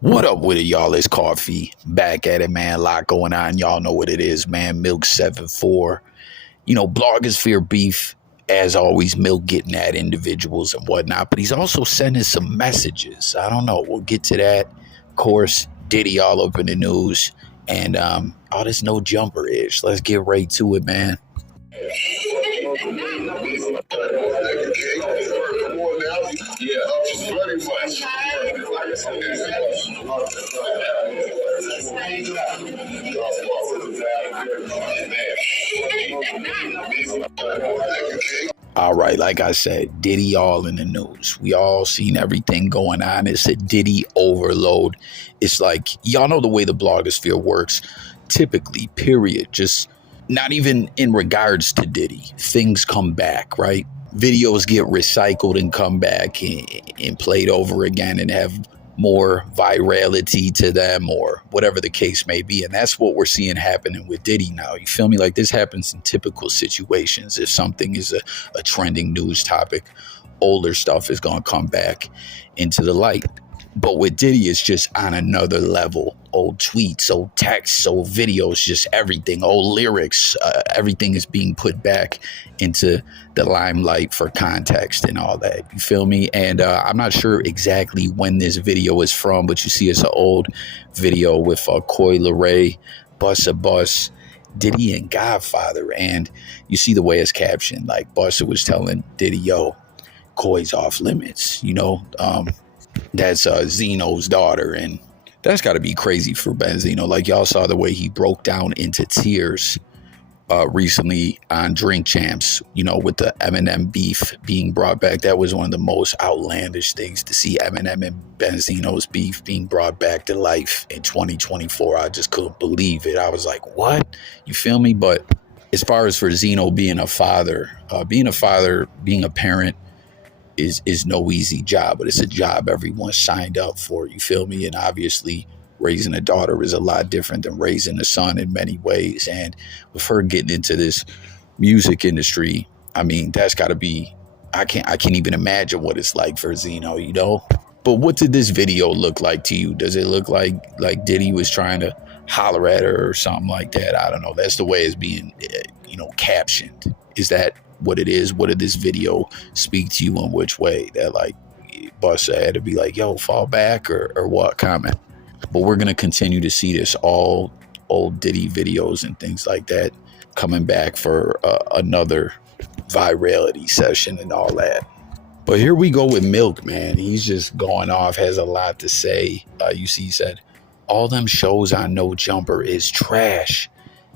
What up with it, y'all? It's Coffee. Back at it, man. A lot going on. Y'all know what it is, man. Milk74. Blogosphere beef. As always, Milk getting at individuals and whatnot. But he's also sending some messages. I don't know. We'll get to that. Of course, Diddy all up in the news. And all this no jumper ish. Let's get right to it, man. All right, like I said, Diddy all in the news. We all seen everything going on. It's a Diddy overload. It's like, y'all know the way the blogosphere works. Typically, period. Just not even in regards to Diddy. Things come back, right? Videos get recycled and come back and played over again and have more virality to them or whatever the case may be. And that's what we're seeing happening with Diddy now. You feel me? Like this happens in typical situations. If something is a trending news topic, older stuff is going to come back into the light. But with Diddy, it's just on another level. Old tweets, old texts, old videos, just everything, old lyrics, everything is being put back into the limelight for context and all that. You feel me? And I'm not sure exactly when this video is from, but you see it's an old video with Coi Leray, Busta Bus, Diddy and Godfather. And you see the way it's captioned, like Busta was telling Diddy, yo, Coi's off limits, that's Zeno's daughter, and that's got to be crazy for Benzino. Like y'all saw the way he broke down into tears recently on Drink Champs, with the Eminem beef being brought back. That was one of the most outlandish things to see, Eminem and Benzino's beef being brought back to life in 2024. I just couldn't believe it. I was like, what? You feel me? But as far as for Zeno being a father, being a parent, is no easy job, but it's a job everyone signed up for, you feel me? And obviously raising a daughter is a lot different than raising a son in many ways. And with her getting into this music industry, I mean, that's got to be, I can't even imagine what it's like for Zeno, But what did this video look like to you? Does it look like Diddy was trying to holler at her or something like that? I don't know. That's the way it's being, captioned. Is that what it is? What did this video speak to you in which way? That like Busta had to be like, yo, fall back or what? Comment. But we're going to continue to see this, all old Diddy videos and things like that coming back for another virality session and all that. But here we go with Milk, man. He's just going off, has a lot to say. You see, he said, all them shows on No Jumper is trash.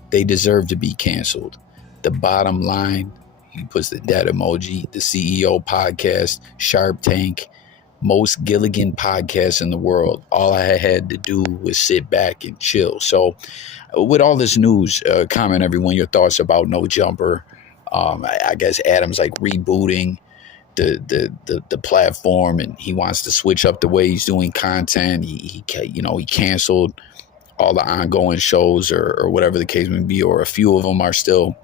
They deserve to be canceled. The bottom line, he puts the dead emoji, the CEO podcast, Sharp Tank, most Gilligan podcasts in the world. All I had to do was sit back and chill. So with all this news, comment everyone your thoughts about No Jumper. I guess Adam's like rebooting the platform, and he wants to switch up the way he's doing content. He canceled all the ongoing shows or whatever the case may be, or a few of them are still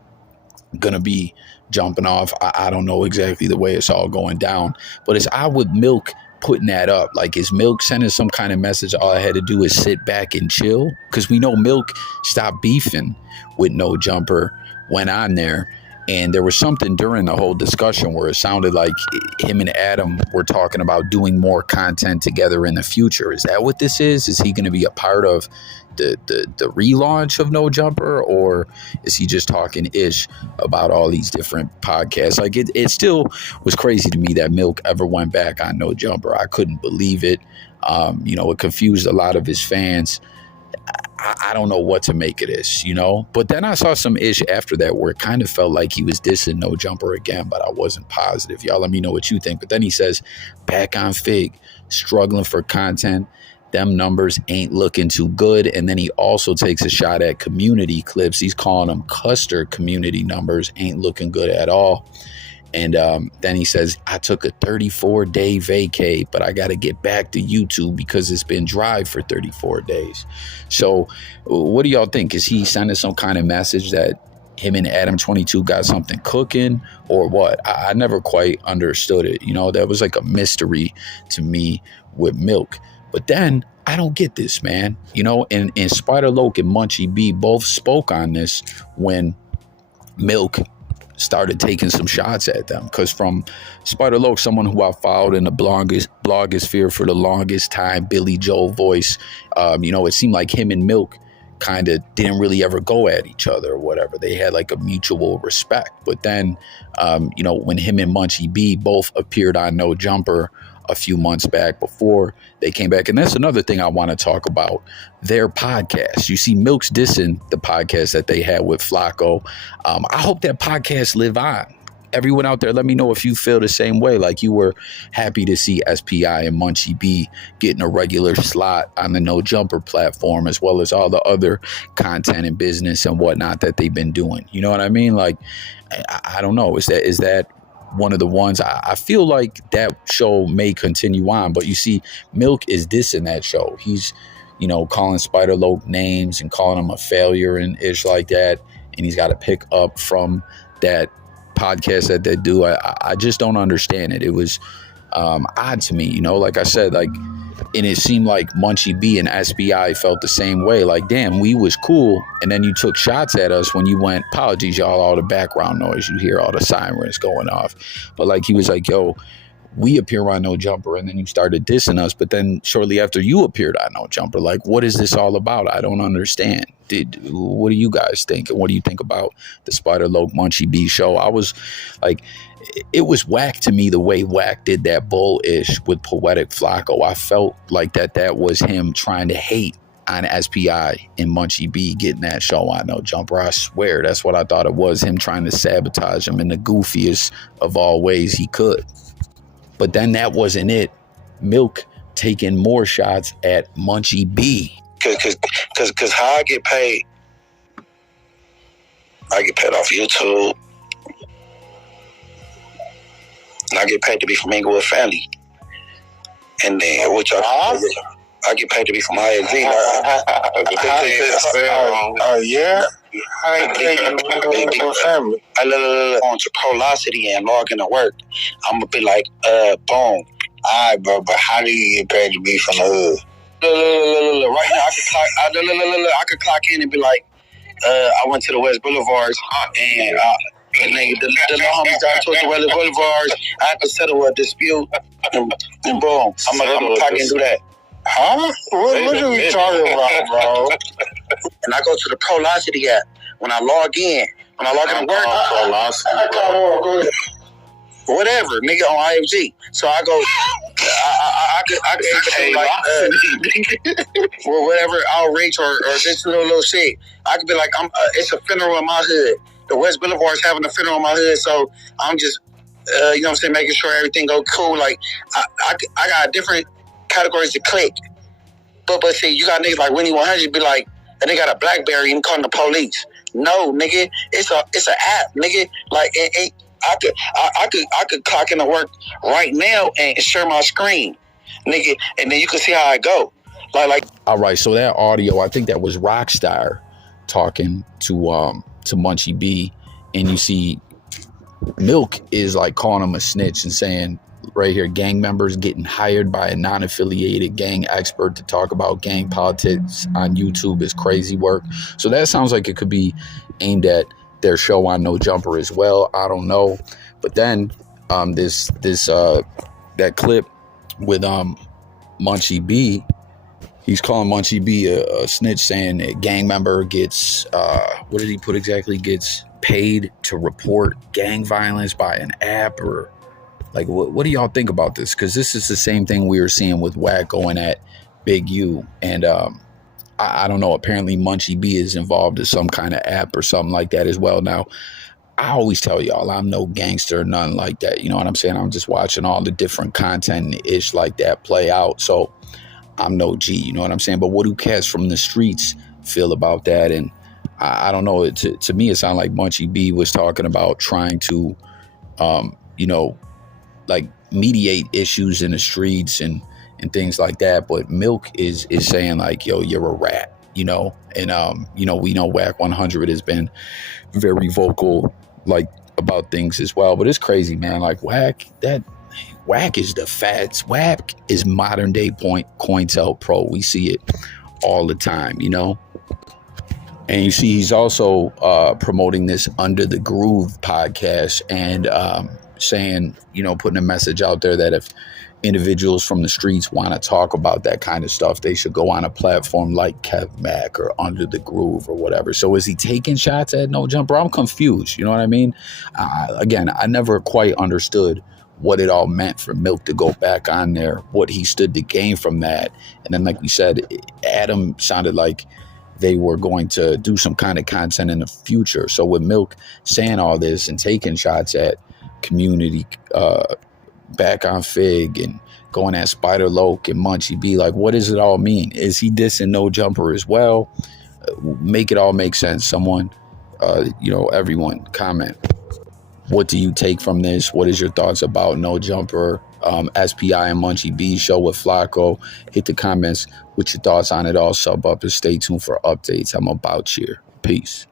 gonna be jumping off. I don't know exactly the way it's all going down, but it's odd with Milk putting that up. Like, is Milk sending some kind of message? All I had to do is sit back and chill, because we know Milk stopped beefing with No Jumper, went on there, and there was something during the whole discussion where it sounded like him and Adam were talking about doing more content together in the future. Is that what this is? Is he going to be a part of the relaunch of No Jumper, or is he just talking ish about all these different podcasts? Like it still was crazy to me that Milk ever went back on No Jumper. I couldn't believe it. It confused a lot of his fans. I don't know what to make of this, But then I saw some ish after that where it kind of felt like he was dissing No Jumper again, but I wasn't positive. Y'all let me know what you think. But then he says, back on Fig, struggling for content. Them numbers ain't looking too good. And then he also takes a shot at community clips. He's calling them Custer community numbers ain't looking good at all. And then he says, I took a 34-day vacay, but I got to get back to YouTube because it's been dry for 34 days. So what do y'all think? Is he sending some kind of message that him and Adam22 got something cooking or what? I never quite understood it. That was like a mystery to me with Milk. But then I don't get this, man. You know, and Spider Loc and Munchie B both spoke on this when Milk started taking some shots at them. Because from Spider Loc, someone who I followed in the blogosphere for the longest time, Billy Joel voice, you know, it seemed like him and Milk kind of didn't really ever go at each other or whatever. They had like a mutual respect. But then, you know, when him and Munchie B both appeared on No Jumper a few months back before they came back. And that's another thing I want to talk about, their podcast. You see Milk's Dissing, the podcast that they had with Flacco. I hope that podcast live on. Everyone out there, let me know if you feel the same way, like you were happy to see SPI and Munchie B getting a regular slot on the No Jumper platform, as well as all the other content and business and whatnot that they've been doing. You know what I mean? Like, I don't know. Is that one of the ones? I feel like that show may continue on, but you see Milk is dissing that show. He's, you know, calling Spider Loc names and calling him a failure and ish like that, and he's got to pick up from that podcast that they do. I just don't understand it. It was odd to me, you know, like I said, like, and it seemed like Munchie B and SBI felt the same way. Like, damn, we was cool, and then you took shots at us when you went, apologies, y'all, all the background noise, you hear all the sirens going off. But like, he was like, yo, we appear on No Jumper, and then you started dissing us. But then shortly after, you appeared on No Jumper. Like, what is this all about? I don't understand. What do you guys think? And what do you think about the Spider Loc Munchie B show? I was like, it was whack to me the way Wack did that bullish with Poetic Flacco. I felt like that was him trying to hate on SPI and Munchie B getting that show on No Jumper. I swear, that's what I thought it was, him trying to sabotage him in the goofiest of all ways he could. But then that wasn't it. Milk taking more shots at Munchie B. Cause how I get paid off YouTube. And I get paid to be from Inglewood Family. And then I get paid to be from ISV. Oh yeah? I ain't paid you family. I look on to Prolocity and log into work. I'm gonna be like, boom. Alright, bro, but how do you get paid to be from the hood? Right now I could clock in and be like, I went to the West Boulevards and the homies that I took to West Boulevards, I had to settle a dispute and boom. I'm gonna clock in and do that. Huh? What are we talking about, bro? And I go to the Prolocity app when I log in. When I log in to work, whatever, nigga, on IFG. So I go, I could say like, or whatever outreach or this little shit. I could be like, it's a funeral in my hood. The West Boulevard's having a funeral in my hood, so I'm just, you know what I'm saying, making sure everything go cool. Like, I got different categories to click. But see, you got niggas like Winnie 100 be like, and they got a BlackBerry and calling the police. No, nigga, it's an app, nigga. Like, I could clock into work right now and share my screen, nigga, and then you can see how I go. Like. All right, so that audio, I think that was Rockstar talking to Munchie B, and you see Milk is like calling him a snitch and saying right here, gang members getting hired by a non-affiliated gang expert to talk about gang politics on YouTube is crazy work. So that sounds like it could be aimed at their show on No Jumper as well. I don't know. But then that clip with Munchie B, he's calling Munchie B a snitch, saying a gang member gets what did he put exactly? Gets paid to report gang violence by an app, or like what do y'all think about this? Because this is the same thing we were seeing with Wack going at Big U, and I don't know, apparently Munchie B is involved in some kind of app or something like that as well. Now, I always tell y'all, I'm no gangster, nothing like that. You know what I'm saying? I'm just watching all the different content-ish like that play out. So I'm no G, you know what I'm saying? But what do cats from the streets feel about that? And I don't know. To me, it sounded like Munchie B was talking about trying to, you know, like mediate issues in the streets and things like that. But Milk is saying like, yo, you're a rat, you know? And, you know, we know Wack 100 has been very vocal, like, about things as well. But it's crazy, man. Like, Wack, Whack is the fads. Whack is modern day COINTELPRO. We see it all the time, you know. And you see he's also promoting this Under the Groove podcast and saying, you know, putting a message out there that if individuals from the streets want to talk about that kind of stuff, they should go on a platform like Kev Mac or Under the Groove or whatever. So is he taking shots at No Jumper? I'm confused. You know what I mean? Again, I never quite understood what it all meant for Milk to go back on there, what he stood to gain from that. And then, like we said, Adam sounded like they were going to do some kind of content in the future. So with Milk saying all this and taking shots at community, back on Fig and going at Spider Loke and Munchie B, like, what does it all mean? Is he dissing No Jumper as well? Make it all make sense. Someone, you know, everyone comment. What do you take from this? What is your thoughts about No Jumper, SPI and Munchie B show with Flacco? Hit the comments with your thoughts on it all. Sub up and stay tuned for updates. I'm about here. Peace.